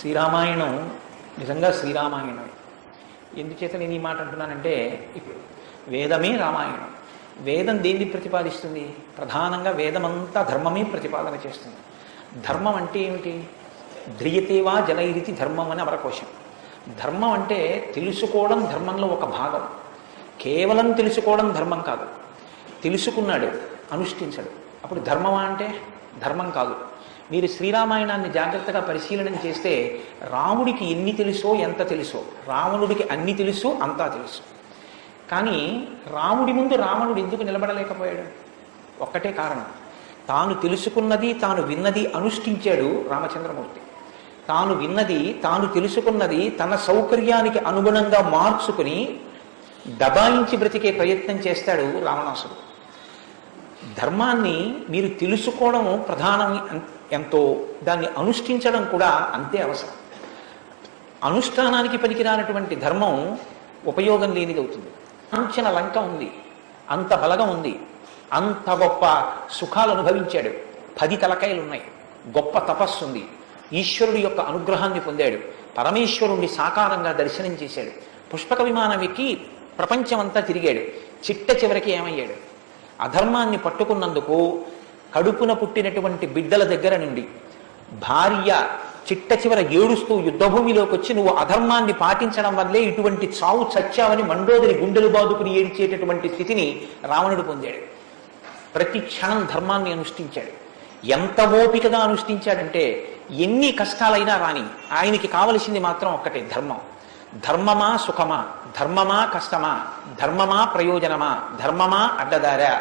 శ్రీరామాయణం నిజంగా శ్రీరామాయణం. ఎందుచేత నేను ఈ మాట అంటున్నానంటే, వేదమే రామాయణం. వేదం దేన్ని ప్రతిపాదిస్తుంది? ప్రధానంగా వేదమంతా ధర్మమే ప్రతిపాదన చేస్తుంది. ధర్మం అంటే ఏమిటి? ధ్రియతేవా జనైరితి ధర్మం అని అమరకోశం. ధర్మం అంటే తెలుసుకోవడం ధర్మంలో ఒక భాగం. కేవలం తెలుసుకోవడం ధర్మం కాదు. తెలుసుకున్నాడు, అనుష్ఠించడు, అప్పుడు ధర్మమా అంటే ధర్మం కాదు. మీరు శ్రీరామాయణాన్ని జాగ్రత్తగా పరిశీలన చేస్తే రాముడికి ఎన్ని తెలుసో ఎంత తెలుసో, రావణుడికి అన్ని తెలుసు అంతా తెలుసు. కానీ రాముడి ముందు రావణుడు ఎందుకు నిలబడలేకపోయాడు? ఒక్కటే కారణం, తాను తెలుసుకున్నది తాను విన్నది అనుష్ఠించాడు రామచంద్రమూర్తి. తాను విన్నది తాను తెలుసుకున్నది తన సౌకర్యానికి అనుగుణంగా మార్చుకుని దబాయించి బ్రతికే ప్రయత్నం చేస్తాడు రావణాసుడు. ధర్మాన్ని మీరు తెలుసుకోవడం ప్రధానం ఎంతో, దాన్ని అనుష్ఠించడం కూడా అంతే అవసరం. అనుష్ఠానానికి పనికిరానటువంటి ధర్మం ఉపయోగం లేనిది అవుతుంది. కాంచన లంక ఉంది, అంత బలగం ఉంది, అంత గొప్ప సుఖాలు అనుభవించాడు, 10 తలకాయలు ఉన్నాయి, గొప్ప తపస్సు ఉంది, ఈశ్వరుడి యొక్క అనుగ్రహాన్ని పొందాడు, పరమేశ్వరుణ్ణి సాకారంగా దర్శనం చేశాడు, పుష్పక విమానం ఎక్కి ప్రపంచమంతా తిరిగాడు. చిట్ట చివరికి ఏమయ్యాడు? అధర్మాన్ని పట్టుకున్నందుకు కడుపున పుట్టినటువంటి బిడ్డల దగ్గర నుండి భార్య చిట్ట చివర ఏడుస్తూ యుద్ధభూమిలోకి వచ్చి నువ్వు అధర్మాన్ని పాటించడం వల్లే ఇటువంటి చావు చచ్చావని మండోదరి గుండెలు బాదుకుని ఏడ్చేటటువంటి స్థితిని రావణుడు పొందాడు. ప్రతి క్షణం ధర్మాన్ని అనుష్ఠించాడు. ఎంత ఓపికగా అనుష్ఠించాడంటే ఎన్ని కష్టాలైనా రాని ఆయనకి కావలసింది మాత్రం ఒక్కటే, ధర్మం. ధర్మమా సుఖమా, ధర్మమా కష్టమా, ధర్మమా ప్రయోజనమా, ధర్మమా అడ్డదారా,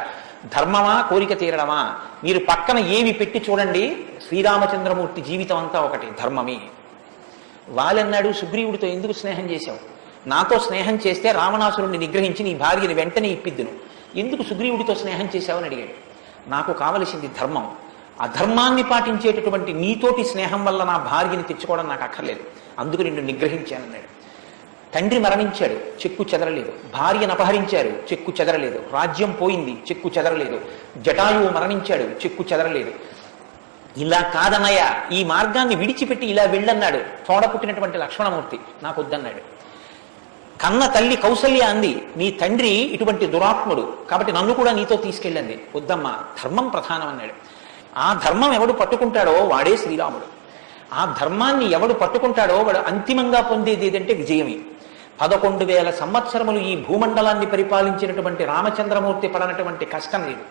ధర్మమా కోరిక తీరడమా, మీరు పక్కన ఏమి పెట్టి చూడండి, శ్రీరామచంద్రమూర్తి జీవితం అంతా ఒకటి, ధర్మమే. వాళ్ళన్నాడు, సుగ్రీవుడితో ఎందుకు స్నేహం చేశావు? నాతో స్నేహం చేస్తే రావణాసురుణ్ణి నిగ్రహించి నీ భార్యని వెంటనే ఇప్పిద్దును, ఎందుకు సుగ్రీవుడితో స్నేహం చేశావని అడిగాడు. నాకు కావలసింది ధర్మం, అధర్మాన్ని పాటించేటటువంటి నీతోటి స్నేహం వల్ల నా భార్యని తెచ్చుకోవడం నాకు అక్కర్లేదు, అందుకు నిన్ను నిగ్రహించానన్నాడు. తండ్రి మరణించాడు, చెక్కు చెదరలేదు. భార్యను అపహరించారు, చెక్కు చెదరలేదు. రాజ్యం పోయింది, చెక్కు చెదరలేదు. జటాయువు మరణించాడు, చెక్కు చెదరలేదు. ఇలా కాదన్నయ్య, ఈ మార్గాన్ని విడిచిపెట్టి ఇలా వెళ్ళన్నాడు. తోడ పుట్టినటువంటి లక్ష్మణమూర్తి నాకు వద్దన్నాడు. కన్న తల్లి కౌసల్య అంది, నీ తండ్రి ఇటువంటి దురాత్ముడు కాబట్టి నన్ను కూడా నీతో తీసుకెళ్ళండి. వద్దమ్మా, ధర్మం ప్రధానం అన్నాడు. ఆ ధర్మం ఎవడు పట్టుకుంటాడో వాడే శ్రీరాముడు. ఆ ధర్మాన్ని ఎవడు పట్టుకుంటాడో వాడు అంతిమంగా పొందేది ఏదంటే విజయమే. 11,000 సంవత్సరములు ఈ భూమండలాన్ని పరిపాలించినటువంటి రామచంద్రమూర్తి పడనటువంటి కష్టం లేదు.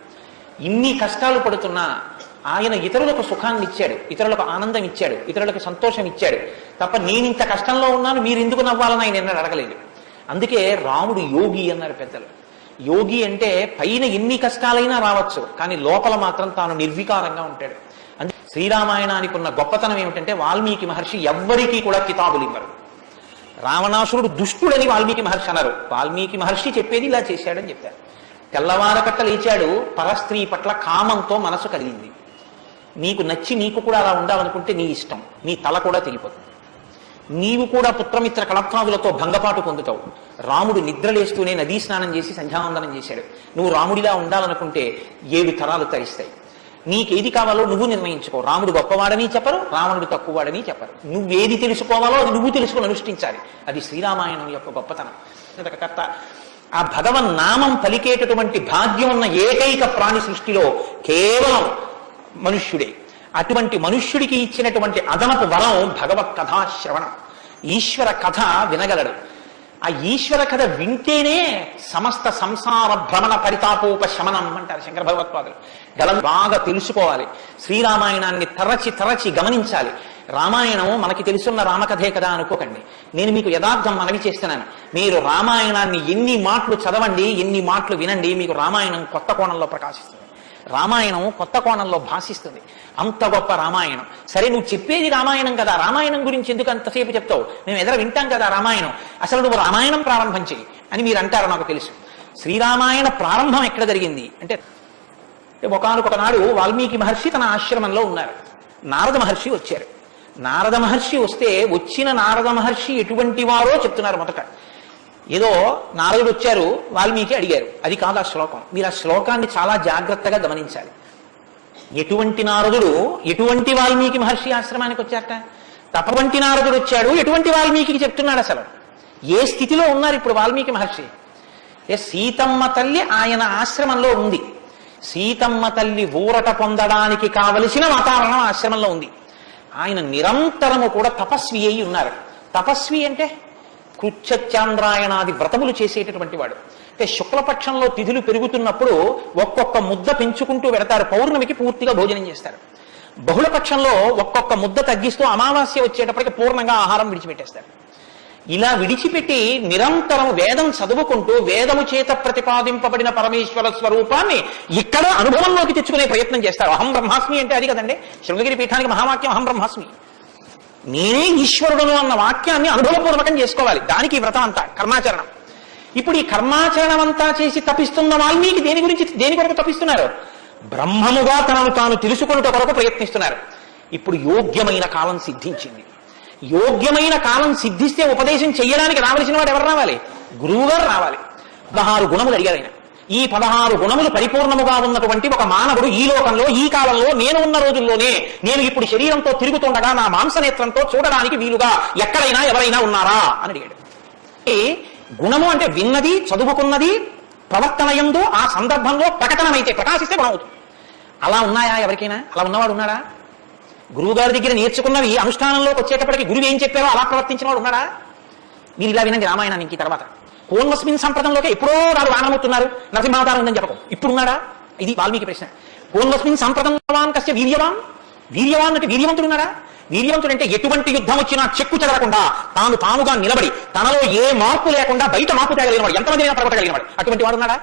ఇన్ని కష్టాలు పడుతున్నా ఆయన ఇతరులకు సుఖాన్ని ఇచ్చాడు, ఇతరులకు ఆనందం ఇచ్చాడు, ఇతరులకు సంతోషం ఇచ్చాడు తప్ప నేను ఇంత కష్టంలో ఉన్నాను మీరు ఎందుకు నవ్వాలని ఆయన ఎన్నడూ అడగలేదు. అందుకే రాముడు యోగి అన్నారు పెద్దలు. యోగి అంటే పైన ఎన్ని కష్టాలైనా రావచ్చు, కానీ లోపల మాత్రం తాను నిర్వికారంగా ఉంటాడు. అందుకే శ్రీరామాయణానికి ఉన్న గొప్పతనం ఏమిటంటే వాల్మీకి మహర్షి ఎవ్వరికీ కూడా కితాబులు ఇవ్వరు. రావణాసురుడు దుష్టుడని వాల్మీకి మహర్షి అన్నారు. వాల్మీకి మహర్షి చెప్పేది ఇలా చేశాడని చెప్పారు. తెల్లవారకట్ట లేచాడు, పరస్త్రీ పట్ల కామంతో మనసు కలిగింది. నీకు నచ్చి నీకు కూడా అలా ఉండాలనుకుంటే నీ ఇష్టం, నీ తల కూడా తెగిపోతుంది. నీవు కూడా పుత్రమిత్ర కళత్రాదులతో భంగపాటు పొందుతావు. రాముడు నిద్రలేస్తూనే నదీ స్నానం చేసి సంధ్యావందనం చేశాడు. నువ్వు రాముడిలా ఉండాలనుకుంటే 7 తరాలు తరిస్తాయి. నీకేది కావాలో నువ్వు నిర్ణయించుకో. రాముడు గొప్పవాడని చెప్పరు, రావణుడు తక్కువవాడని చెప్పరు. నువ్వేది తెలుసుకోవాలో అది నువ్వు తెలుసుకుని అనుష్ఠించాలి. అది శ్రీరామాయణం యొక్క గొప్పతనం. కర్త ఆ భగవన్నామం పలికేటటువంటి భాగ్యం ఉన్న ఏకైక ప్రాణి సృష్టిలో కేవలం మనుష్యుడే. అటువంటి మనుష్యుడికి ఇచ్చినటువంటి అదనపు వరం భగవత్ కథాశ్రవణం. ఈశ్వర కథ వినగలడు. ఆ ఈశ్వర కథ వింటేనే సమస్త సంసార భ్రమణ పరితాపోపశమనం అంటారు శంకర భగవత్పాదులు. బాగా తెలుసుకోవాలి. శ్రీరామాయణాన్ని తరచి గమనించాలి. రామాయణం మనకి తెలుసున్న రామకథే కదా అనుకోకండి. నేను మీకు యథార్థం మనవి చేస్తున్నాను. మీరు రామాయణాన్ని ఎన్ని మాటలు చదవండి, ఎన్ని మాటలు వినండి, మీకు రామాయణం కొత్త కోణంలో ప్రకాశిస్తుంది. రామాయణం కొత్త కోణంలో భాషిస్తుంది. అంత గొప్ప రామాయణం. సరే, నువ్వు చెప్పేది రామాయణం కదా, రామాయణం గురించి ఎందుకు అంతసేపు చెప్తావు? మేము ఎదురు వింటాం కదా రామాయణం, అసలు నువ్వు రామాయణం ప్రారంభం చెయ్యి అని మీరు అంటారు. నాకు తెలుసు. శ్రీరామాయణ ప్రారంభం ఎక్కడ జరిగింది అంటే, ఒకానొక నాడు వాల్మీకి మహర్షి తన ఆశ్రమంలో ఉన్నారు. నారద మహర్షి వచ్చారు. నారద మహర్షి వస్తే వచ్చిన నారద మహర్షి ఎటువంటి వారో చెప్తున్నారు. మొదట ఏదో నారదుడు వచ్చారు, వాల్మీకి అడిగారు, అది కాదు ఆ శ్లోకం. మీరు ఆ శ్లోకాన్ని చాలా జాగ్రత్తగా గమనించాలి. ఎటువంటి నారదుడు ఎటువంటి వాల్మీకి మహర్షి ఆశ్రమానికి వచ్చారట? తపవంటి నారదుడు వచ్చాడు, ఎటువంటి వాల్మీకి చెప్తున్నాడు అసలు? ఏ స్థితిలో ఉన్నారు ఇప్పుడు వాల్మీకి మహర్షి? సీతమ్మ తల్లి ఆయన ఆశ్రమంలో ఉంది. సీతమ్మ తల్లి ఊరట పొందడానికి కావలసిన వాతావరణం ఆశ్రమంలో ఉంది. ఆయన నిరంతరము కూడా తపస్వి అయి ఉన్నారు. తపస్వి అంటే కృచ్ఛత్యాంద్రాయణాది వ్రతములు చేసేటటువంటి వాడు. అంటే శుక్లపక్షంలో తిథులు పెరుగుతున్నప్పుడు ఒక్కొక్క ముద్ద పెంచుకుంటూ వెడతారు, పౌర్ణమికి పూర్తిగా భోజనం చేస్తారు. బహుళపక్షంలో ఒక్కొక్క ముద్ద తగ్గిస్తూ అమావాస్య వచ్చేటప్పటికి పూర్ణంగా ఆహారం విడిచిపెట్టేస్తారు. ఇలా విడిచిపెట్టి నిరంతరం వేదం చదువుకుంటూ వేదము చేత ప్రతిపాదింపబడిన పరమేశ్వర స్వరూపాన్ని ఇక్కడ అనుభవంలోకి తెచ్చుకునే ప్రయత్నం చేస్తారు. అహం బ్రహ్మాస్మి అంటే అది కదండి శృంగగిరి పీఠానికి మహావాక్యం, అహం బ్రహ్మాస్మి, నేనే ఈశ్వరుడును అన్న వాక్యాన్ని అనుభవపూర్వకం చేసుకోవాలి. దానికి ఈ వ్రతం అంతా కర్మాచరణం. ఇప్పుడు ఈ కర్మాచరణం అంతా చేసి తపిస్తున్న వాల్మీకి దేని కొరకు తపిస్తున్నారు? బ్రహ్మముగా తనను తాను తెలుసుకున్నట కొరకు ప్రయత్నిస్తున్నారు. ఇప్పుడు యోగ్యమైన కాలం సిద్ధించింది. యోగ్యమైన కాలం సిద్ధిస్తే ఉపదేశం చెయ్యడానికి రావలసిన వాడు ఎవరు రావాలి? గురువుగారు రావాలి. 16 గుణములు అడిగారు ఆయన. ఈ 16 గుణములు పరిపూర్ణముగా ఉన్నటువంటి ఒక మానవుడు ఈ లోకంలో ఈ కాలంలో నేను ఉన్న రోజుల్లోనే, నేను ఇప్పుడు శరీరంతో తిరుగుతుండగా నా మాంసనేత్రంతో చూడడానికి వీలుగా ఎక్కడైనా ఎవరైనా ఉన్నారా అని అడిగాడు. గుణము అంటే విన్నది, చదువుకున్నది, ప్రవర్తనయందు ఆ సందర్భంలో ప్రకటనమైతే ప్రకాశిస్తే గుణం అవుతుంది. అలా ఉన్నాయా ఎవరికైనా? అలా ఉన్నవాడు ఉన్నాడా? గురువుగారి దగ్గర నేర్చుకున్నవి అనుష్ఠానంలోకి వచ్చేటప్పటికి గురువు ఏం చెప్పారో అలా ప్రవర్తించిన వాడు ఉన్నాడా? మీరు ఇలా వినండి రామాయణానికి తర్వాత. కోన్వస్మిన్ సంప్రదంలోకి ఎప్పుడో నాడు వానమవుతున్నారు, నరసింహావతారం ఉందని చెప్పకు, ఇప్పుడు ఉన్నాడా? ఇది వాల్మీకి ప్రశ్న. కోన్వస్మిన్ సంప్రదంవాన్ కస్య వీర్యవాన్. వీర్యవాన్ అంటే వీర్యవంతుడున్నాడా? వీర్యవంతుడు అంటే ఎటువంటి యుద్ధం వచ్చినా చెక్కు చెదరకుండా తానుగా నిలబడి తనలో ఏ మార్పు లేకుండా బయట మార్పు తేగలిగినవాడు, ఎంతమంది అయినా ప్రవర్తగలిగినవాడు, అటువంటి వాడు ఉన్నాడా?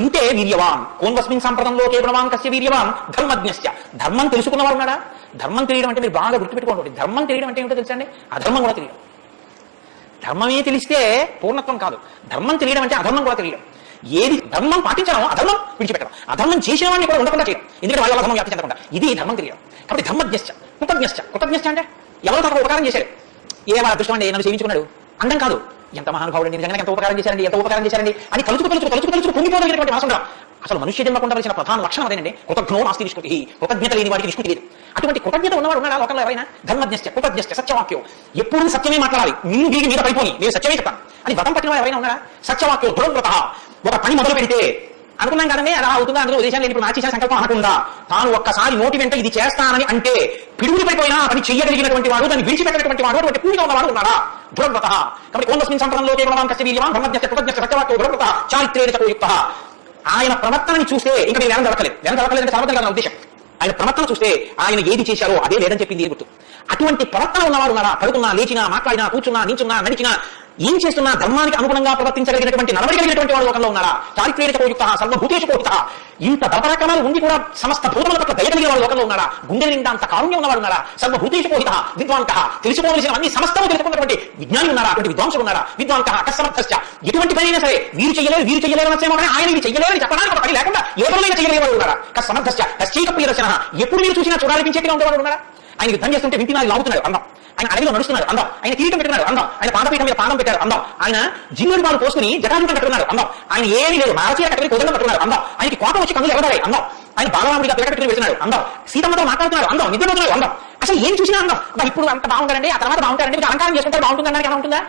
ఉంటే వీర్యవాన్. కోన్వస్మిన్ సంప్రదంలో కేవలవాన్ కస్య వీర్యవాన్ ధర్మజ్ఞస్య. ధర్మం తెలుసుకున్నవాడు ఉన్నాడా? ధర్మం తెలియడం అంటే మీరు బాగా గుర్తుపెట్టుకోండి. ధర్మం తెలియడం అంటే ఏమిటో తెలుసండి? అధర్మం కూడా తెలియడం. ధర్మమే తెలిస్తే పూర్ణత్వం కాదు. ధర్మం తెలియడం అంటే అధర్మం కూడా తెలియడం. ఏది ధర్మం పాటించడం, అధర్మం విడిచిపెట్టడం. అధర్మం చేసిన వాడిని కూడా ఉండకుండా చేయడం, ఎందుకంటే వాళ్ళ ధర్మం వ్యాప్తి చెందకుండా. ఇది ధర్మం తెలియడం. కాబట్టి ధర్మజ్ఞశ్చ కృతజ్ఞశ్చ. కృతజ్ఞశ్చ అంటే ఎవరో తనకు ఉపకారం చేశారు, ఏ వాళ్ళ అదృష్టం అండి నన్ను సేవించుకున్నాడు అండం కాదు, ఎంత మహానుభావుడండి, నిజంగా ఎంత ఉపకారం చేశారండి అని తలుచుకు పొంగిపోగలిగినటువంటి మనసు ఉండడం. అసలు మనుష్య జన్మ ఉండవలసిన ప్రధాన లక్షణం అదేనండి. కృతజ్ఞో నాస్తి నిష్కృతి. కృతజ్ఞత లేని వాడికి నిష్కృతి లేదు. అటువంటి కృతజ్ఞత ఉన్నవాడు ఉన్నాడా లోకంలో ఎవరైనా? ధర్మజ్ఞశ్చ కృతజ్ఞశ్చ సత్యవాక్యం. ఎప్పుడు సత్యమే మాట్లాడాలి, నిన్ను వీగి మీద పడిపోయి నేను సత్యమే చెప్తాను అని వ్రతం పట్టిన వాడు ఎవరైనా ఉన్నాడా? సత్యవాక్యం దృఢవ్రత. ఒక పని మొదలు పెడితే అనుకున్నాం కదండి అలా అవుతుందా, అందులో ఉద్దేశం నేను ఇప్పుడు మార్చేసిన సంకల్పం అనకుండా తాను ఒక్కసారి నోటి వెంట ఇది చేస్తానని అంటే పిడుగులు పడిపోయినా పని చెయ్యగలిగినటువంటి వాడు, దాన్ని విడిచిపెట్టినటువంటి వాడు, అటువంటి పూర్తిగా ఉన్నవాడు ఉన్నాడా? దృఢవ్రత. కాబట్టి కోన్వస్మిన్ సంప్రదంలో కేవలవాన్ కస్య వీర్యవాన్ ధర్మజ్ఞస్య కృతజ్ఞస్య సత్యవాక్యం దృఢవ్రత చారిత్రేణ చతుర్యుక్తః. ఆయన ప్రవర్తనని చూస్తే ఇంకా మీరు వేదం దొరకలేదంటే సర్వతం కాదు నా ఉద్దేశం. ఆయన ప్రవర్తన చూస్తే ఆయన ఏది చేశారో అదే వేదం చెప్పింది గుర్తు. అటువంటి ప్రవర్తన ఉన్నవాడు ఉన్నారా? పడుకున్నా, లేచినా, మాట్లాడినా, కూర్చున్నా, నించున్నా, నడిచినా, ఏం చేస్తున్నా ధర్మానికి అనుగుణంగా ప్రవర్తించగలిగినటువంటి నడవగలిగినటువంటి వాడు లోకంలో ఉన్నారా? చారిత్రేణ చతుర్యుక్తః సర్వభూతేషు కోటితః. ఇంత బలపరాక్రమాలు ఉండి కూడా సమస్త భూతముల పట్ల దయ కలిగిన వాడు లోకంలో ఉన్నారా? గుండె నిండా అంత కారుణ్యం ఉన్నవాడు ఉన్నారా? సర్వభూతేషు కోటితః విద్వాంతః. తెలుసుకోవలసిన అన్ని సమస్తము తెలుసుకున్నటువంటి విజ్ఞాని ఉన్నారా? అటువంటి విద్వాంసుడు ఉన్నారా? విద్వాంతః కస్సమర్థశ్చ. ఎటువంటి పనైనా సరే వీరు చెయ్యలేరు అనొచ్చేమో కానీ ఆయన ఇది చెయ్యలేరని చెప్పడానికి ఒక పని లేకుండా ఏ పనులైనా చేయలేవాడు ఉన్నారా? కస్సమర్థశ్చ కశ్చైక ప్రియదర్శనః. ఎప్పుడు మీరు చూసినా చూడాలనిపించేట్టుగా ఉండేవాడు ఉన్నారా? ఆయన యుద్ధం చేస్తుంటే వింటినాలు లాగుతున్నాడు అందం, ఆయన అడవిలో నడుస్తున్నాడు అందం, ఆయన కిరీటం పెట్టుకున్నాడు అందం, ఆయన పాదపీఠం మీద పాదం పెట్టాడు అందం, ఆయన జిల్లుడి పాలు పోసుకుని జటాజూటం కట్టుకున్నాడు అందం, ఆయన ఏమీ లేదు మారచీర కట్టుకుని కొద్దిగా కట్టుకున్నాడు అందం, ఆయనకి కోపం వచ్చి కన్నులు ఎగదాయి అందం, ఆయన బాలరాముడిగా పిల్ల కట్టుకుని వెళ్తున్నాడు అందం, సీతమ్మతో మాట్లాడుతున్నాడు అందం, నిద్రపోతున్నాడు అందం. అసలు ఏం చూసినా అందం. ఇప్పుడు అంత బాగుంటారండి, ఆ తర్వాత బాగుంటారండి, మీరు అలంకారం చేసుకుంటారు బాగుంటుందన్నానికి ఎలా ఉంటుందా?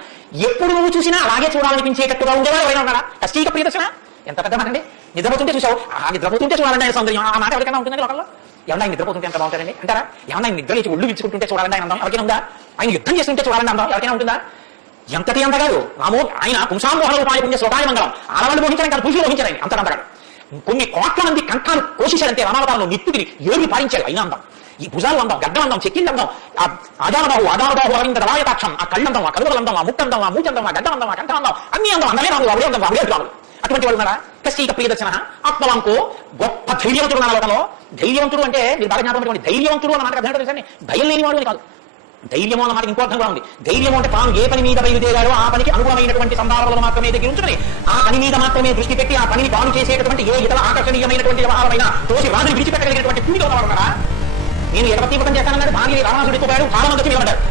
ఎప్పుడు నువ్వు చూసినా అలాగే చూడాలనిపించేటట్టుగా ఉండేవాడు ఎవరైనా ఉన్నారా? కశ్చైక ప్రియదర్శన. ఎంత పెద్ద మాట అండి. నిద్రపోతుంటే చూసావు, నిద్రపోతుంటే చూడాలంటే ఆయన సౌందర్యం. ఆ మాట ఎవరికైనా ఉంటుందండి లోకంలో? ఏమన్నా ఆయన నిద్రపోతుంటే ఎంత బాగుంటారండి అంటారా? ఏమన్నా ఆయన నిద్ర లేచి ఒళ్ళు విచ్చుకుంటుంటే చూడాలంటే ఆయన అందం ఎవరికైనా ఉందా? ఆయన యుద్ధం చేస్తుంటే చూడాలంటే అందం ఎవరికైనా ఉంటుందా? ఎంతటి అంతగాడు రామో ఆయన పుంసాంబోహన రూపాయ పుణ్య శ్లోకాయ మంగళం. ఆడవాళ్ళు మోహించారు కాదు, పురుషులు మోహించారు ఆయన అంత అంతగాడు. కొన్ని కోట్ల మంది కంఠాలు కోసేశారంటే రామావతారంలో నిప్పుని ఏమి పారించారు అయినా అందం. ఈ భుజాలు అందం, గడ్డం అందం, చెక్కింది అందం, ఆధారబాహు అరవింద రవాయతాక్షం, ఆ కళ్ళందం, ఆ కలువల అందం, ఆ ముట్టందం, ఆ మూచందం, ఆ గడ్డం అందం, ఆ కంఠం అందం, అన్ని అందం, అందమే రాములు అవే అందం, అవే రాములు. అటువంటి వాడు ఉన్నారా? కశ్చైక ప్రియదర్శన ఆత్మవాంకో. గొప్ప ధైర్యవంతుడు నా లోకంలో. ధైర్యవంతుడు అంటే మీరు బాగా జ్ఞాపకం పెట్టుకోండి, ధైర్యవంతుడు అన్న మాట అర్థం తెలుసండి. భయం లేనివాడు అని కాదు. ధైర్యము అన్న మాట ఇంకో అర్థం కూడా ఉంది. ధైర్యము అంటే తాను ఏ పని మీద బయలుదేరాడో ఆ పనికి అనుగుణమైనటువంటి సందర్భాలను మాత్రమే దగ్గర ఉంచుకుని ఆ పని మీద మాత్రమే దృష్టి పెట్టి ఆ పనిని తాను చేసేటటువంటి ఏ ఇతర ఆకర్షణీయమైనటువంటి వ్యవహారమైన తోసి రాజుని విడిచిపెట్టగలిగినటువంటి పూడిగా ఉన్నవాడు ఉన్నారా? నేను ఎడపతీపతం చేస్తానన్నాడు, భార్య రావణాసుడితో పోయాడు, చాలా మంది వచ్చి నిలబడ్డారు.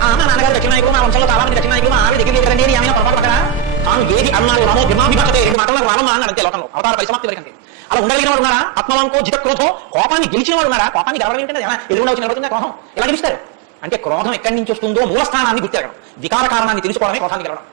మా నాన్నగారు దక్షిణ నాయకులు, మా వంశంలో చాలా మంది దక్షిణ నాయకులు, మా ఆవిడ దగ్గర లేదండి అని ఏమైనా పొరపాటు పడ్డా? తాను ఏది అన్నాడు రామో భిన్నాభిభాషతే, 2 మాటలు రామమ్మ అన్నాడు అంతే లోకంలో అవతార పరిసమాప్తి వరకు అంతే. అలా ఉండగలిగిన వాడు ఉన్నారా? ఆత్మవాంకో జితక్రోధో. కోపాన్ని గెలిచిన వాడు ఉన్నారా? కోపాన్ని గెలవడం ఏంటంటే ఎదురుగా వచ్చి నిలబడుతుందా కోపం? ఎలా గెలుస్తారు? అంటే క్రోధం ఎక్కడి నుంచి వస్తుందో మూలస్థానాన్ని గుర్తిరగడం, వికార కారణాన్ని తెలుసుకోవడమే క్రోధాన్ని గెలవడం.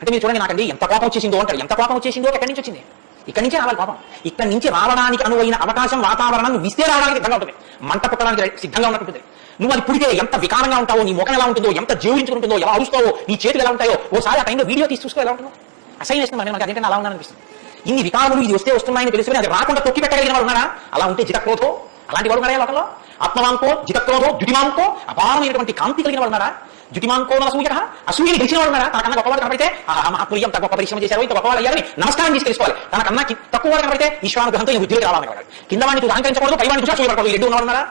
అంటే మీరు చూడండి, నాకండి ఎంత కోపం వచ్చేసిందో అంటారు. ఎంత కోపం వచ్చేసిందో ఎక్కడి నుంచి వచ్చింది? ఇక్కడి నుంచే రావాలి కోపం. ఇక్కడి నుంచి రావడానికి అనువైన అవకాశం, వాతావరణం విస్తే రావడానికి సిద్ధంగా ఉంటుంది, మంట పుట్టడానికి సిద్ధంగా ఉన్నట్టుంటుంది. నువ్వు అది పుడితే ఎంత వికారంగా ఉంటావో, నీ ముఖం ఎలా ఉంటుందో, ఎంత జీవించుకుంటుందో, ఎలా అరుస్తావో, నీ చేతులు ఎలా ఉంటాయో, ఓసారి ఆ టైంలో వీడియో తీసి చూసుకో ఎలా ఉంటుందో. అసహ్యం వేస్తుంది మనకి అదేంటంటే అలా ఉన్నాను అనిపిస్తుంది. ఇన్ని వికారములు ఇది వస్తే వస్తున్నాయని తెలుసుకుని అది రాకుండా తొక్కి పెట్టగలిగిన వాడు ఉన్నారా? అలా ఉంటే జితక్రోధో అలాంటి వాడు ఉన్నారా లోకంలో? ఆత్మవాంకో జితక్రోధో ద్యుతిమాంకో అపారమైనటువంటి కాంతి కలిగిన వాడు ఉన్నారా? ద్యుతిమాంకో అసూయ, అసూయని గెలిచిన వాడు ఉన్నారా? తనకన్నా గొప్పవాడు కనబడితే మహాత్ములు ఎంత గొప్ప పరిశ్రమ చేశారో, ఇంత గొప్పవాళ్ళు అయ్యారని నమస్కారం చేసి తెలుసుకోవాలి. తనకన్నా తక్కువ వాడు కనబడితే ఈశ్వరానుగ్రహంతో బుద్ధిలోకి రావాలని వాడు. కింద వాడిని చూసి అహంకరించకూడదు, పై వాడిని చూసి అసూయపడకూడదు. ఈ రెండు ఉన్నవాడు ఉన్నారా?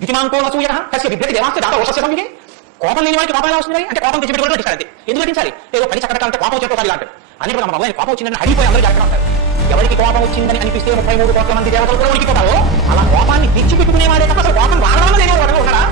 ద్యుతిమాంకో అసూయ కస్య బిభ్రతి దేవాస్తే దాదా వశస్య సంవిధే. కోపం లేని వాడికి కోపం ఎలా వస్తుంది? అంటే కోపం తెచ్చిపెట్టుకోవడం పెట్టాలి. ఎందుకు పెట్టించాలి? ఏదో పని చక్కటంటే కోపం వచ్చేటో అంటారు. అన్ని మన మొదలైన కోపం వచ్చిందని హడిపోయి అందరూ జాగ్రత్త ఉంటారు. ఎవరికి కోపం వచ్చిందని అనిపిస్తే 33 కోట్ల మంది దేవతలు కూడా ఉడికిపోతారో అలా కోపాన్ని తెచ్చిపెట్టుకునేవాడే తప్ప అసలు కోపం వాడడం లేని వాడు ఉన్నారా?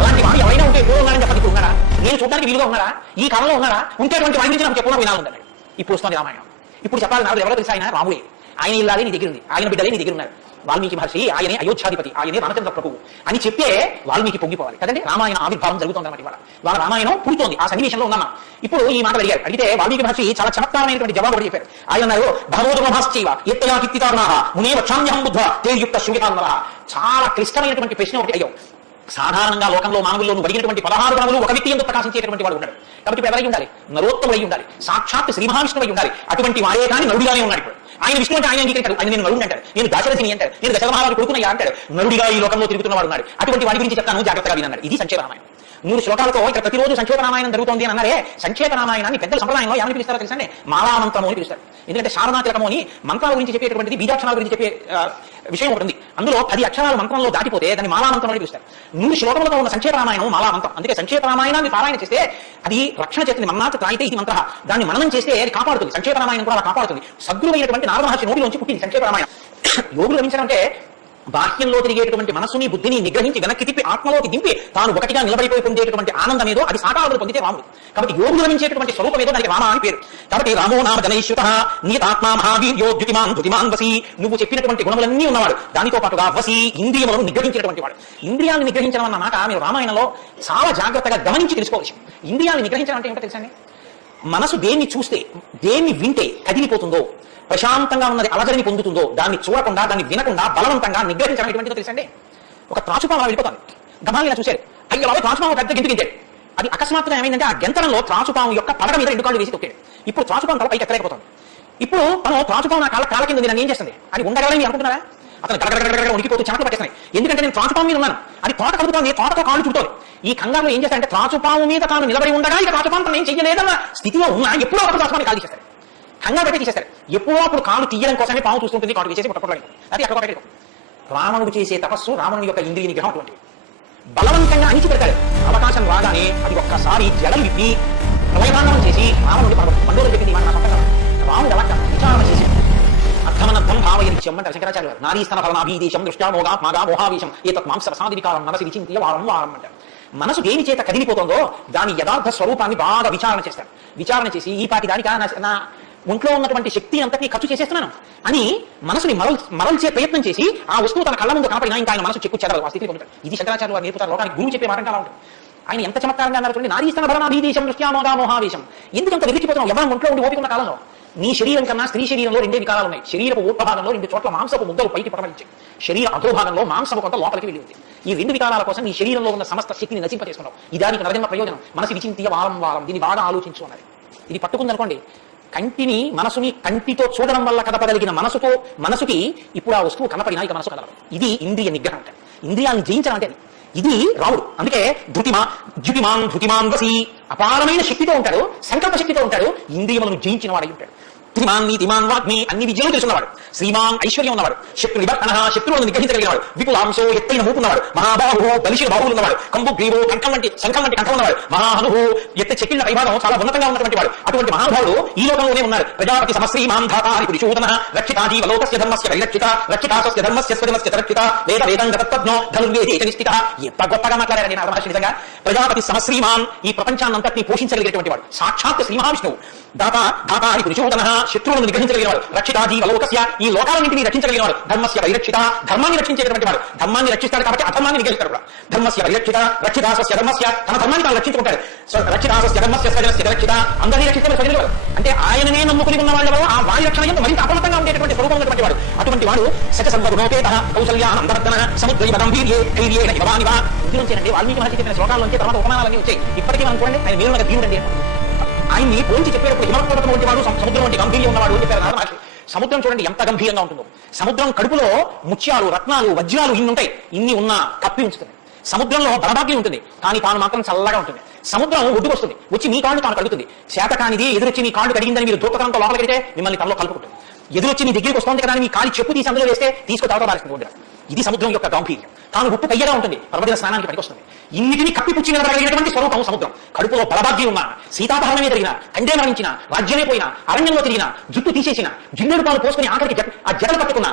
అలాంటి వాడు ఎవరైనా ఉంటే ఎప్పుడు ఉన్నారని చెప్పండి. ఇప్పుడు ఉన్నారా? నేను చూడడానికి వీలుగా ఉన్నారా? ఈ కాలంలో ఉన్నారా? ఉంటేటువంటి వాడి నుంచి నాకు చెప్పడం వినాలి ఉందండి. ఇప్పుడు వస్తుంది రామాయణం. ఇప్పుడు చెప్పాలి, నాకు ఎవరో తెలుసు, ఆయన రాముడే, ఆయన ఇల్లాలే నీ దగ్గర ఉంది, ఆయన బిడ్డలే నీ దగ్గర ఉన్నారు. వాల్మీకి మహర్షి ఆయనే అయోధ్యాధిపతి, ఆయనే రామచంద్ర ప్రభువు అని చెప్తే వాల్మీకి పొంగిపోవాలి కదండి. రామాయణ ఆవిర్భావం జరుగుతుంది అన్నమాట. వాళ్ళ రామాయణం పుడుతోంది, ఆ సన్నివేశంలో ఉన్నామా. ఇప్పుడు ఈ మాట అడిగారు. అడిగితే వాల్మీకి మహర్షి చాలా చమత్కారమైనటువంటి జవాబు కూడా చెప్పారు. ఆయన అన్నారు, భగవద్మహాశ్చైవ ఎత్తయా కిత్తితారుణాః మునే వక్షామ్యహం బుద్ధ తేయుక్త శృంగితాన్వరః. చాలా క్లిష్టమైనటువంటి ప్రశ్న ఒకటి అయ్యో. సాధారణంగా లోకంలో మానవుల్లో అడిగినటువంటి 16 గుణములు ఒక వ్యక్తి ఎందుకు ప్రకాశించేటువంటి వాడు ఉన్నాడు. కాబట్టి ఎవరై ఉండాలి? నరోత్తముడై ఉండాలి, సాక్షాత్ శ్రీ మహావిష్ణువై ఉండాలి. అటువంటి వాడే కానీ నరుడిగానే ఉన్నాడు. ఇప్పుడు ఆయన విష్ణు అంటే ఆయన అంగీకరించాడు. ఆయన నేను నరుడు అంటాడు, నేను దాశరథిని అంటాడు, నేను దశరథ మహారాజు కొడుకునయ్యా అంటాడు. నరుడిగా ఈ లోకంలో తిరుగుతున్న వాడు ఉన్నాడు. అటువంటి వాడి గురించి చెప్తాను, జాగ్రత్తగా వినన్నాడు. ఇది సంక్షేప రామాయణం. 3 శ్లోకాలతో ఇక్కడ ప్రతిరోజు సంక్షేప రామాయణం జరుగుతోంది అని అన్నారే. సంక్షేప రామాయణాన్ని పెద్దల సంప్రదాయంలో ఏమని పిలుస్తారో తెలుసండి? మాలామంత్రము అని పిలుస్తారు. ఎందుకంటే శారదా తిలకము అని మంత్రాల గురించి చెప్పేటువంటిది, బీజాక్షరాల గురించి చెప్పే విషయం ఒకటి ఉంది. అందులో 10 అక్షరాలు మంత్రంలో దాటిపోతే దాన్ని మాలామంత్రం అని పిలుస్తారు. 3 శ్లోకములతో ఉన్న సంక్షేప రామాయణం మాలామంత్రం. అందుకే సంక్షేప రామాయణాన్ని పారాయణ చేస్తే అది రక్షణ చేస్తుంది. మన్నాథ త్రాయితే ఇది మంత్ర, దాన్ని మననం చేస్తే అది కాపాడుతుంది. సంక్షేప రామాయణం కూడా అలా కాపాడుతుంది. సద్గురువైనటువంటి నారద మహర్షి నోటిలోంచి పుట్టింది సంక్షేప రామాయణం. యోగులు లభించాలంటే బాహ్యంలో తిరిగేటువంటి మనస్సుని, బుద్ధిని నిగ్రహించి వెనక్కి తిప్పి ఆత్మలోకి దింపి తాను ఒకటిగా నిలబడిపోయి పొందేటువంటి ఆనందం ఏదో అది సాకారంలో పొందితే రాముడు. కాబట్టి యోగులు లభించేటువంటి స్వరూపం ఏదో దానికి రామ అని పేరు. కాబట్టి రామో నామ జనైశ్యుత నియతాత్మా మహావీర్యో ద్యుతిమాన్ వసి. నువ్వు చెప్పినటువంటి గుణములన్నీ ఉన్నవాడు. దానితో పాటుగా వసి ఇంద్రియములను నిగ్రహించినటువంటి వాడు. ఇంద్రియాలను నిగ్రహించడం అన్న మాట మీరు రామాయణంలో చాలా జాగ్రత్తగా గమనించి తెలుసుకోవచ్చు. ఇంద్రియాలను నిగ్రహించడం అంటే ఏంటో తెలుసండి? మనసు దేన్ని చూస్తే, దేన్ని వింటే కదిలిపోతుందో, ప్రశాంతంగా ఉన్నది అలజడిని పొందుతుందో దాన్ని చూడకుండా, దాన్ని వినకుండా బలవంతంగా నిగ్రహించడం ఎటువంటిదో తెలుసండి? ఒక త్రాచుపాము వెళ్ళిపోతుంది. గమాలి ఇలా చూశారు, అయ్యో బాబు త్రాచుపాము పెద్ద గింతకించాడు. అది అకస్మాత్తుగా ఏమైందంటే ఆ గంతరంలో త్రాచుపాము యొక్క పడగ మీద 2 కాళ్ళు వేసి తొక్కాడు. ఇప్పుడు త్రాచుపాము తల పైకి ఎక్కలేకపోతుంది. ఇప్పుడు తను త్రాచుపాము నా కాళ్ళ కింద నన్ను ఏం చేస్తుంది? అది ఉండగలని అనుకుంటున్నారా? అతను గడగడగడ ఉనికిపోతూ చెమటలు పట్టేస్తున్నాయి. ఎందుకంటే నేను త్రాచుపాము మీద ఉన్నాను. అది తోట కలుగుతుంది, తోటతో కాళ్ళు చుడుతోంది. ఈ కంగారులో ఏం చేస్తారంటే త్రాచుపాము మీద తాను నిలబడి ఉండగా ఇక త్రాచుపాము తను ఏం చెయ్యలేదన్న స్థితిలో ఉన్నా ఎప్పుడో ఒక త్రాచుపాన్ని కాలు చేస్తారు, కంగారు పెట్టి తీసేస్తారు. ఎప్పుడో అప్పుడు కాలు తీయడం కోసమే పాము చూస్తుంటుంది, కాటు వేసేసి పుట్టపడలేదు. అది అక్కడ పెట్టడం. రావణుడు చేసే తపస్సు, రావణుని యొక్క ఇంద్రియ నిగ్రహం అటువంటిది. బలవంతంగా అణిచిపెడతాడు. అవకాశం రాగానే అది ఒక్కసారి జడలు విప్పి ప్రళయతాండవం చేసి రావణుడి పండుగలు చెప్పింది. మన సొంతంగా రాముడు ఎలా విచారణ చేసి అర్థమనర్థం భావయనిత్యం అంటారు శంకరాచార్య గారు. నారీస్తన ఫలనాభీదేశం దృష్ట్యా మోగా మాగా మోహావేశం ఏతత్ మాంస రసాది వికారం మనసి విచింత్య వారం వారం అంటారు. మనసు దేని చేత కదిలిపోతుందో దాని యథార్థ స్వరూపాన్ని బాగా విచారణ చేస్తారు. విచారణ చేసి ఈ పాటి దానికా నా ఒంట్లో ఉన్నటువంటి శక్తి అంతటినీ ఖర్చు చేసేస్తున్నాను అని మనసుని మరల్చే ప్రయత్నం చేసి ఆ వస్తువు తన కళ్ళ ముందు కనపడినా ఇంకా ఆయన మనసు చెక్కు చెదరదు, ఆ స్థితిలో ఉంటాడు. ఇది శంకరాచార్య వారు నేర్పుతారు. లోకానికి గురువు చెప్పే మాట అలా ఉంటుంది. ఆయన ఎంత చమత్కారంగా అన్నారు చూడండి. నారీస్తన భరణాభీదేశం దృష్ట్యా మోగా మోహావేశం. ఎందుకంత వెలికిపోతున్నావు? ఎవరు ఒంట్లో ఉండి ఓపిక ఉన్న కాలంలో నీ శరీరం కన్నా స్త్రీ శరీరంలో 2 వికారాలు ఉన్నాయి. శరీరపు ఊర్ధ్వభాగంలో 2 చోట్ల మాంసపు ముద్దలు పైకి పడవలించాయి. శరీర అధోభాగంలో మాంసపు కొంత లోపలికి వెళ్ళి ఉంది. ఈ 2 వికారాల కోసం నీ శరీరంలో ఉన్న సమస్త శక్తిని నశింపచేసుకున్నావు. ఇది దానికి నరజన్మ ప్రయోజనం. మనసు విచింత్య వారం వారం. దీన్ని బాగా ఆలోచించు అన్నది. ఇది పట్టుకుందనుకోండి, కంటిని మనసుని కంటితో చూడడం వల్ల కదపగలిగిన మనసుకి ఇప్పుడు ఆ వస్తువు కనపడినా ఇక మనసు కదలదు. ఇది ఇంద్రియ నిగ్రహం అంటే. ఇంద్రియాలను జయించడం అంటే ఇది రాముడు. అందుకే ధృతిమాన్ వసి అపారమైన శక్తితో ఉంటాడు, సంకల్ప శక్తితో ఉంటాడు, ఇంద్రియములను జయించిన వాడై ఉంటాడు. ధృతిమాన్ నీతిమాన్ వాగ్మి, అన్ని విజయాలు తెలుసున్నవాడు. శ్రీమాన్ ఐశ్వర్యం ఉన్నవాడు. శత్రు నిబర్హణ, శత్రువులను నిగ్రహించగలిగినవాడు. విపులాంశో ఎత్తైన మూపున్నవాడు. మహాబాహు బలిషుల బాహువులు ఉన్నవాడు. కంబు గ్రీవో శంఖం వంటి కంఠం ఉన్నవాడు. మహాహనువు ఎత్త చెక్కిళ్ళ పైభాగం చాలా ఉన్నతంగా ఉన్నటువంటి వాడు. అటువంటి మహానుభావుడు ఈ లోకంలోనే ఉన్నారు. ప్రజాపతి సమశ్రీమాన్ ధాతారి పురుషోదన రక్షితా జీవలోకస్య ధర్మస్య పరిరక్షిత రక్షితాస్య ధర్మస్య స్వధర్మస్య రక్షిత వేదంగతజ్ఞో ధనుర్వేది ఏకనిష్ఠిత. ఎంత గొప్పగా మాట్లాడారని నా మహర్షి నిజంగా. ప్రజాపతి సమశ్రీమాన్, ఈ ప్రపంచాన్నంతటినీ పోషించగలిగేటువంటి వాడు. సాక్షాత్ శ్రీ మహావిష్ణువు. ధాతారి పురుషోదన శత్రువులను నిగ్రహించగలిగిన వాడు, రక్షిత జీవలోకస్య ఈ లోకాలన్నింటినీ రక్షించగలిగిన వాడు, ధర్మస్య పరిరక్షిత ధర్మాన్ని రక్షించేటువంటి వాడు, ధర్మాన్ని రక్షిస్తాడు కాబట్టి అధర్మాన్ని నిగ్రహిస్తాడు కూడా. ధర్మస్య పరిరక్షిత రక్షితాస్య ధర్మస్య తన ధర్మాన్ని తాను రక్షించుకుంటాడు. రక్షితాస్య ధర్మస్య స్వజనస్య రక్షిత అందరినీ రక్షిస్తే స్వజనుడు అంటే ఆయననే నమ్ముకుని ఉన్న వాళ్ళ ఆ వారి రక్షణ మరింత అప్రమత్తంగా ఉండేటువంటి స్వరూపం ఉన్నటువంటి వాడు. అటువంటి వాడు సచ సర్వగుణోపేత కౌశల్యానందవర్ధన సముద్రైవ గంభీర్యే ధైర్యేణ ఇవానివా. ఇందులోంచేనండి వాల్మీకి మహర్షి చెప్పిన శ్లోకాల్లోంచి తర్వాత ఉపమానాలన్నీ వచ్చాయి. ఇప్పటికీ మనం చూడండి ఆయన వీరునగా ధీరుడు అండి. ఆయన్ని పోల్చి చెప్పేటప్పుడు హిమపర్వతం వంటి వాడు, సముద్రం వంటి గంభీర్యం ఉన్నవాడు అని చెప్పారు మహర్షి. సముద్రం చూడండి ఎంత గంభీరంగా ఉంటుందో. సముద్రం కడుపులో ముత్యాలు, రత్నాలు, వజ్రాలు ఇన్ని ఉంటాయి. ఇన్ని ఉన్నా కప్పి ఉంచుతుంది. సముద్రంలో బలభాగ్యం ఉంటుంది, కానీ తాను మాత్రం చల్లగా ఉంటుంది. సముద్రం ఒడ్డుకొస్తుంది, వచ్చి మీ కాళ్ళు తాను కడుగుతుంది. చేత కానిది ఎదురొచ్చి మీ కాళ్ళు కడిగిందని మీరు దూపకరంతో లోపలికి వెళ్తే మిమ్మల్ని తనలో కలుపుకుంటుంది. ఎదురొచ్చి మీ దగ్గరికి వస్తుంది కదా మీ కాలి చెప్పు తీసి అందులో వేస్తే తీసుకొచ్చి పారేస్తుంది. ఇది సముద్రం యొక్క గాంభీర్యం. తాను ఉప్పు కయ్యగా ఉంటుంది, పర్వదిన స్నానానికి పనికొస్తుంది. ఇన్నిటిని కప్పిపుచ్చి నిలబడగలిగినటువంటి స్వరూపం సముద్రం. కడుపులో బలభాగ్యం ఉన్నా, సీతాపహరణమే జరిగిన, కండే మరణించిన, రాజ్యమే పోయినా, అరణ్యంలో తిరిగిన, జుట్టు తీసేసిన, జిన్నెడు పాలు పోసుకుని ఆఖరికి ఆ జడలు పట్టుకున్న,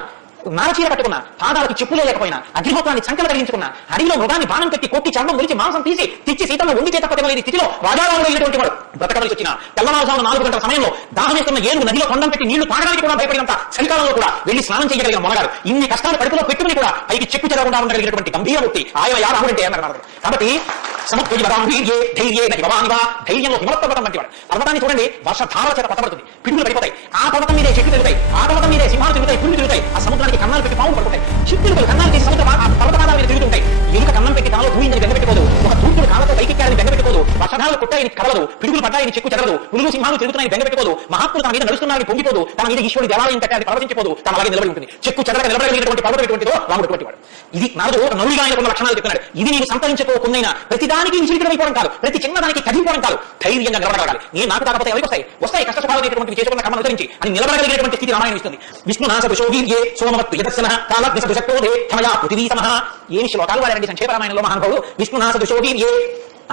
నారచీర కట్టుకున్న, పాదాలకు చెప్పులే లేకపోయినా, అగ్నిహోత్రాన్ని సంకలు కలిగించుకున్న, అడవిలో మృగాన్ని బాణం పెట్టి కొట్టి చర్మం గురించి మాంసం తీసి తెచ్చి సీతను వండి చేత పట్టగలిగిన స్థితిలో రాజారావులు అయినటువంటి వాడు బ్రతకవలసి వచ్చిన తెల్లవారుజామున 4 గంటల సమయంలో దాహమేస్తున్న ఏనుగు నదిలో కొండం పెట్టి నీళ్లు తాగడానికి కూడా భయపడినంత చలికాలంలో కూడా వెళ్లి స్నానం చేయగలిగిన మొనగాడు. ఇన్ని కష్టాలు కడుపులో పెట్టుకుని కూడా పైకి చెప్పు చెదరకుండా ఉండగలిగినటువంటి గంభీరమూర్తి ఆయన రాముడంటే అన్నారు. కాబట్టి సముద్రయ్యే ధైర్యేణ ఇవానివా. ధైర్యంలో హిమపర్వతం వంటి వాడు. పర్వతాన్ని చూడండి వర్షధార చేత పట్టబడుతుంది, పిడుగులు పడిపోతాయి. ఆ పర్వతం మీదే చెట్లు తిరుగుతాయి, ఆ పర్వతం మీదే సింహాలు తిరుగుతాయి, పురుగు తిరుగుతాయి. ఆ సముద్రానికి కన్నాలు పెట్టి పాములు పడుకుంటాయి. చిక్కులు కన్నాలు చేసి సముద్ర పర్వతాల మీద తిరుగుతుంటాయి. ఎలుక కన్నం పెట్టి తనలో దూయిందని బెంగపెట్టుకోదు, ఒక దూకుడు కాళ్ళతో పైకెక్కాడని బెంగపెట్టుకోదు, వర్షధారలు కొట్టాయని కలవదు, పిడుగులు పడ్డాయని చెక్కు చెదరదు, పురుగు సింహాలు తిరుగుతున్నాయని బెంగపెట్టుకోదు, మహాత్ములు తన మీద నడుస్తున్నారని పొంగిపోదు, తన మీద ఈశ్వరుడు దేవాలయం కట్టాలని ప్రవచించిపోదు, తన అలాగే నిలబడి ఉంటుంది. చెక్కు చెదరక నిలబడగలిగినటువంటి పర్వతం ఎటువంటిదో రాముడు అటువంటి వాడు. ఇది నాడు ఒక నలుగురిగా ఆయనకున్న లక్షణాలు చెప్తున్నాడు. ఇది నేను సంతరించుకోకున్నైనా ప్రతిదానికి విసిరికమైపోవడం కాదు, ప్రతి చిన్నదానికి కదిలిపోవడం కాదు, ధైర్యంగా నిలబడగలగాలి. నేను నాకు కాకపోతే ఎవరికి వస్తాయి కష్ట స్వభావాలు చేసుకున్న కర్మ అనుసరించి అని నిలబడగలిగినటువంటి స్థితి రామాయణం ఇస్తుంది. విష్ణునాశ దుశోగీర్యే సోమవత్ యదర్శన కాలగ్నిస దుశక్రోధే క్షమయా పృథివీ సమః. ఏమి శ్లోకాలు వాడండి సంక్షేప రామాయణంలో మహానుభావుడు. విష్ణునాశ దుశోగీర్యే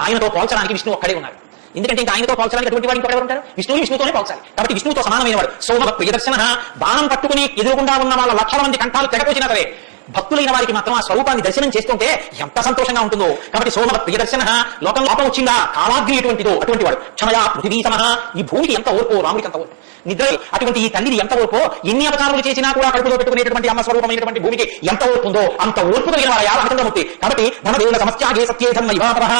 ఆయనతో పోల్చడానికి విష్ణు ఒక్కడే ఉన్నారు. ఎందుకంటే ఇంకా ఆయనతో పోల్చడానికి అటువంటి వాడు ఇంకొకరు ఉంటారు. విష్ణుతోనే పోల్చాలి కాబట్టి విష్ణువుతో సమానమైన వాడు. సోమవత్ యదర్శన బాణం పట్టుకుని ఎదురుగుండా ఉన్న వాళ్ళ లక్షల మంది కంఠాలు తెగపోసినా సరే భక్తులైన వారికి మాత్రం ఆ స్వరూపాన్ని దర్శనం చేస్తుంటే ఎంత సంతోషంగా ఉంటుందో. కాబట్టి సోమవత్ ప్రియదర్శన లోకం లోపం వచ్చిందా కాలాగ్ని ఎటువంటిదో అటువంటి వాడు. క్షమయా పృథివీ సమః. ఈ భూమికి ఎంత ఓర్పో రాముడికి ఎంత ఓర్పు. నిద్ర అటువంటి ఈ తల్లిని ఎంత ఓర్పో, ఎన్ని అపచారాలు చేసినా కూడా కడుపులో పెట్టుకునేటువంటి అమ్మ స్వరూపమైనటువంటి భూమికి ఎంత ఓర్పుందో అంత ఓర్పు కలిగిన వాడు రామచంద్రమూర్తి. కాబట్టి ధనదేవుల సమస్యాగే సత్యే ధర్మ ఇవాపరః.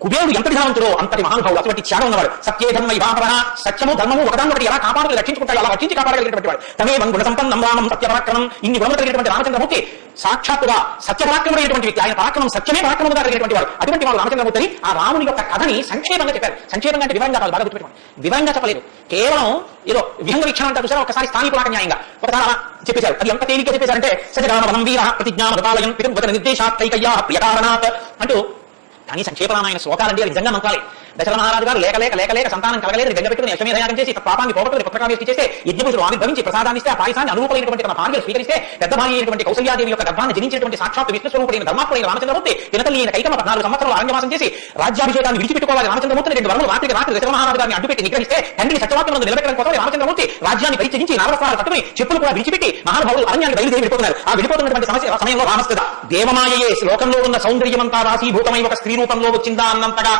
కుబేరుడు ఎంతటి ధనవంతుడో అంతటి మహానుభావుడు, అటువంటి త్యాగం ఉన్నవాడు. సత్యే ధర్మ ఇవాపరః. సత్యము ధర్మము ఒకదానొకటి ఎలా కాపాడుకుని రక్షించుకుంటాయి అలా రక్షించి కాపాడగలిగినటువంటి వాడు. తమేవం గుణ సంపన్నం రామం సత్యపరాక్రమం. ఇన్ని గుణములు కలిగినటువంటి రామచంద్రమూర్తి సాక్షాత్తుగా సత్యపరాక్రమైనటువంటి వ్యక్తి. ఆయన పరాక్రమం సత్యమే పరాక్రమముగా కలిగినటువంటి వాడు. అటువంటి వాడు రామచంద్రమూర్తిని ఆ రాముని యొక్క కథని సంక్షేపంగా చెప్పారు. సంక్షేపంగా అంటే వివరంగా కాదు, బాగా గుర్తుపెట్టుకోండి. వివరంగా చెప్పలేదు, కేవలం ఏదో విహంగ వీక్షణ అంటారు చూసారా, ఒకసారి స్థానికులాక న్యాయంగా ఒకసారి చెప్పేశారు. అది ఎంత తేలిక చెప్పేశారంటే సజరామవనం వీర ప్రతిజ్ఞా మృతాలయం పితృవచన నిర్దేశాత్ కైకయ్యా ప్రియకారణాత్ అంటూ. కానీ సంక్షేపరామాయణ శ్లోకాలంటే అది నిజంగా నమ్మాలి. దశరథ మహారాజు గారు లేక సంతానం కలగలేదు, బెంగపెట్టుకుని అశ్వమేధయాగం చేసి పాపాన్ని పోగొట్టుకుని పుత్రకామేష్టి చేస్తే యజ్ఞపురుషుడు ఆవిర్భవించి ప్రసాదాన్ని ఇస్తే ఆ పాయసాన్ని అనురూపమైనటువంటి తన భార్యలు స్వీకరిస్తే పెద్ద భార్య అయినటువంటి కౌసల్యాదేవి యొక్క గర్భాన్ని జనించినటువంటి సాక్షాత్ విష్ణు స్వరూపుడైన ధర్మాత్ముడైన రామచంద్రమూర్తి తినతల్లి అయిన కైకమ్మ 14 సంవత్సరాలు అరణ్యవాసం చేసి రాజ్యాభిషేకాన్ని విడిచిపెట్టుకోవాలి. రామచంద్రమూర్తిని 2 వరములు రాత్రికి దశరథ మహారాజు గారిని అడ్డుపెట్టి నిగ్రహిస్తే తండ్రిని సత్యవాక్యం నిలబెట్టడం కోసం రామచంద్రమూర్తి రాజ్యాన్ని పరిత్యజించి నారవస్త్రాలు కట్టుకుని చెప్పులు కూడా విడిచిపెట్టి మహానుభావులు అరణ్యాన్ని బయలుదేరి వెళ్ళిపోతున్నారు. ఆ వెళ్ళిపోతున్నటువంటి సమయంలో రామస్తద దేవమాయయే లోకంలో ఉన్న సౌందర్యమంతా రాశీభూతమై ఒక స్త్రీ రూపంలో వచ్చిందా అన్నంతగా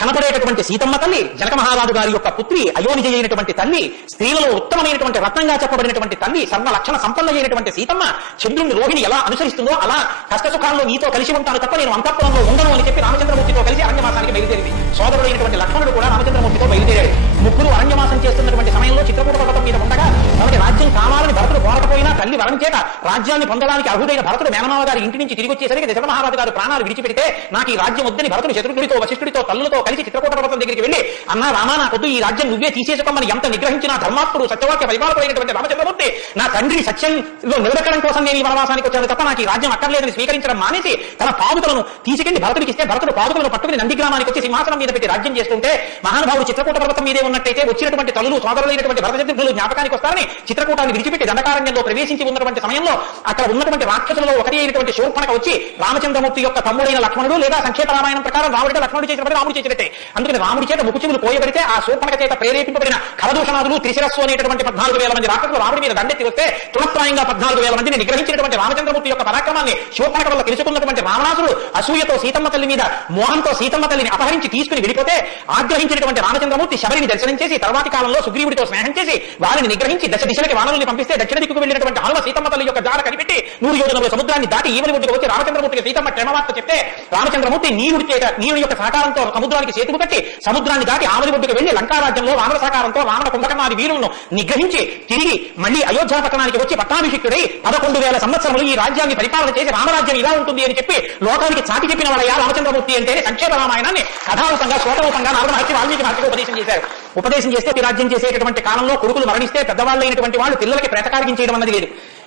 కనపడేటటువంటి సీతమ్మ తల్లి, జనక మహారాజు గారి యొక్క పుత్రి, అయోనిజ అయినటువంటి తల్లి, స్త్రీలలో ఉత్తమమైనటువంటి రత్నంగా చెప్పబడినటువంటి తల్లి, సర్వ లక్షణ సంపన్న అయినటువంటి సీతమ్మ చంద్రుని రోహిణి ఎలా అనుసరిస్తుందో అలా కష్ట సుఖాల్లో నీతో కలిసి ఉంటాను తప్ప నేను అంతఃపురంలో ఉండను అని చెప్పి రామచంద్రమూర్తితో కలిసి అరణ్యవాసానికి బయలుదేరింది. సోదరుడైనటువంటి లక్ష్మణుడు కూడా రామచంద్రమూర్తితో బయలుదేరాడు. ముగ్గురు అరణ్యవాసం చేస్తున్నటువంటి సమయంలో చిత్రకూట పర్వతం మీద ఉండగా తనకి రాజ్యం కావాలని భరతుడు కోరకపోయినా తల్లి వరం చేత రాజ్యాన్ని పొందడానికి అర్హుడైన భరతుడు మేనమావ గారి ఇంటి నుంచి తిరిగి వచ్చేసరికి దశరథ మహారాజు గారు ప్రాణాలు విడిచిపెడితే నాకు ఈ రాజ్యం వద్దని భరతుడు శత్రుఘ్నుడితో వశిష్ఠుడితో తల్లులతో కలిసి చిత్రకూట పర్వతం దగ్గరికి వెళ్ళి అన్నా రామా నా కొద్దు ఈ రాజ్యం నువ్వే తీసేసుకోమని ఎంత నిగ్రహించిన ధర్మాత్ముడు సత్యవాక్య పరిపాలకుడైనటువంటి రామచంద్రమూర్తి నా తండ్రి సత్యంలో నిలబెట్టడం కోసం నేను ఈ వనవాసానికి వచ్చాను తప్ప నాకు ఈ రాజ్యం అక్కర్లేదని స్వీకరించడం మానేసి తన పాదుకలను తీసుకెళ్లి భరతుడికి ఇస్తే భరతుడు పాదుకలను పట్టుకుని నందిగ్రామానికి వచ్చి సింహాసనం మీద పెట్టి రాజ్యం చేస్తుంటే మహానుభావుడు చిత్రకూట పర్వతం మీదే ఉన్నట్టయితే వచ్చినటువంటి తల్లులు సోదరులైనటువంటి భరత శత్రుఘ్నులు జ్ఞాపకానికి వస్తారని చిత్రకూటాన్ని విడిచిపెట్టి దండకారణ్యంలో ప్రవేశించి ఉన్నటువంటి సమయంలో అక్కడ ఉన్నటువంటి రాక్షసులలో ఒకటి అయినటువంటి శూర్పణఖ వచ్చి రామచంద్రమూర్తి యొక్క తమ్ముడైన లక్ష్మణుడు లేదా సంక్షేప రామాయణం ప్రకారం రాముడితో లక్ష్మణుడు చేసినప్పుడు రాముడు చేసినట్టే. అందుకని రాముడి చేత ముకుచెవులు కోయబడితే ఆ శూర్పణఖ చేత ప్రేరేపింపబడిన ఖరదూషణాదులు త్రిశిరస్సు అనేటువంటి 14,000 మంది రాక్షసులు రాముడి మీద దండెత్తి వస్తే తృణప్రాయంగా 14,000 మందిని నిగ్రహించినటువంటి రామచంద్రమూర్తి యొక్క పరాక్రమాన్ని శూర్పణఖ వల్ల తెలుసుకున్నటువంటి రావణాసుడు అసూయతో సీతమ్మ తల్లి మీద మోహంతో సీతమ్మ తల్లిని అపహరించి తీసుకుని వెళ్ళిపోతే ఆగ్రహించినటువంటి రామచంద్రమూర్తి శబరిని దర్శనం చేసి తర్వాతి కాలంలో సుగ్రీవుడితో స్నేహం చేసి వారిని నిగ్రహించి దశ దిశలకి వానరుల్ని పంపిస్తే దక్షిణ దిక్కుకు వెళ్ళినటువంటి హనుమ సీతమ్మ తల్లి యొక్క జాడ కనిపెట్టి 100 యోజనముల సముద్రాన్ని దాటి ఈవలి ఒడ్డుకు వచ్చి రామచంద్రమూర్తికి సీతమ్మ క్షేమవార్త చెప్తే రామచంద్రమూర్తి నీవుడి యొక్క సహకారంతో సముద్రానికి సేతువు కట్టి సముద్రాన్ని దాటి ఆవలి ఒడ్డుకు వెళ్లి లంకారాజ్యంలో వానర సహకారంతో రావణ కుంభకర్ణాది వీరులను నిగ్రహించి తిరిగి మళ్లీ అయోధ్య పట్టణానికి వచ్చి పట్టాభిషిక్తుడై 11,000 సంవత్సరములు ఈ రాజ్యాన్ని పరిపాలన చేసి రామరాజ్యం ఇలా ఉంటుంది అని చెప్పి లోకానికి చాటి చెప్పిన వాడయ్యా రామచంద్రమూర్తి అంటేనే సంక్షేప రామాయణాన్ని కథారూపంగా శ్లోకరూపంగా నారద మహర్షి వాల్మీకి మహర్షికి ఉపదేశం చేశారు. ఉపదేశం చేస్తే రాజ్యం చేసేటటువంటి కాలంలో కొడుకులు మరణిస్తే పెద్దవాళ్ళైనటువంటి వాళ్ళు పిల్లలకి ప్రేతకార్యం అన్నది లేదు.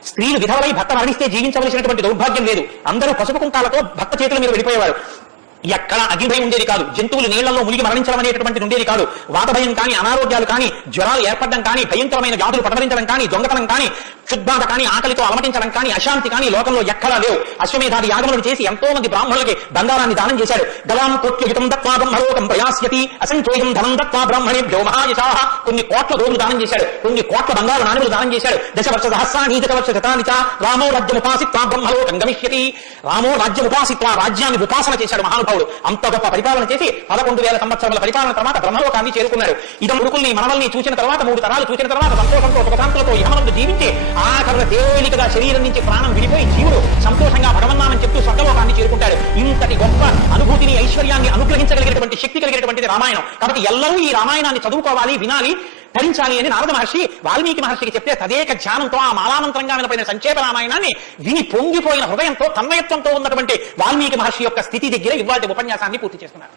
స్త్రీలు విధవలై భర్త మరణిస్తే జీవించవలసినటువంటి దౌర్భాగ్యం లేదు. అందరూ పసుపు కుంకాలతో భర్త చేతుల మీద వెళ్ళిపోయేవారు. ఎక్కడ అగ్నిభయం ఉండేది కాదు. జంతువులు నీళ్లలో మునిగి మరణించడం అనేటటువంటిది ఉండేది కాదు. వాతభయం కానీ, అనారోగ్యాలు కానీ, జ్వరాలు ఏర్పడడం కానీ, భయంకరమైన వ్యాధులు పడమరించడం కానీ, దొంగతనం కానీ, క్షుద్బాధ కానీ, ఆకలితో అలమటించడం కానీ, అశాంతి కానీ లోకంలో ఎక్కడా లేవు. అశ్వమేధాది యాగములను చేసి ఎంతో మంది బ్రాహ్మణులకి బంగారాన్ని దానం చేశాడు. గలాం కోట్యుతం దత్వా బ్రహ్మలోకం ప్రయాస్యతి అసంఖ్యోయం ధనం దత్వా బ్రాహ్మణేభ్యో మహాయశాః. కొన్ని కోట్ల రోజులు దానం చేశాడు. కొన్ని కోట్ల బంగారు నాణ్యులు దానం చేశాడు. దశవర్ష సహస్రాణి దశవర్ష శతాని చ రామో రాజ్యముపాసిత్వా బ్రహ్మలోకం గమిష్యతి. రామో రాజ్యముపాసిత్వా రాజ్యాన్ని ఉపాసన చేశాడు మహానుభావుడు. అంత గొప్ప పరిపాలన చేసి 11,000 సంవత్సరాల పరిపాలన తర్వాత బ్రహ్మలోకాన్ని చేరుకున్నాడు. ఇదం కొడుకుల్ని మనవల్ని చూసిన తర్వాత 3 తరాలు చూసిన తర్వాత సంతోషంతో సుఖశాంతులతో యమనందు జీవించి ఆఖరణ తేలికగా శరీరం నుంచి ప్రాణం విడిపోయి జీవుడు సంతోషంగా భగవన్నామని చెప్తూ స్వర్గలోకాన్ని చేరుకుంటాడు. ఇంతటి గొప్ప అనుభూతిని ఐశ్వర్యాన్ని అనుగ్రహించగలిగినటువంటి శక్తి కలిగినటువంటిది రామాయణం. కాబట్టి ఎల్లరూ ఈ రామాయణాన్ని చదువుకోవాలి, వినాలి, ధరించాలి అని నారద మహర్షి వాల్మీకి మహర్షికి చెప్తే తదేక ధ్యానంతో ఆ మాలామంత్రంగా వినపడిన సంక్షేప రామాయణాన్ని విని పొంగిపోయిన హృదయంతో తన్మయత్వంతో ఉన్నటువంటి వాల్మీకి మహర్షి యొక్క స్థితి దగ్గర ఇవాళ ఉపన్యాసాన్ని పూర్తి చేస్తున్నారు.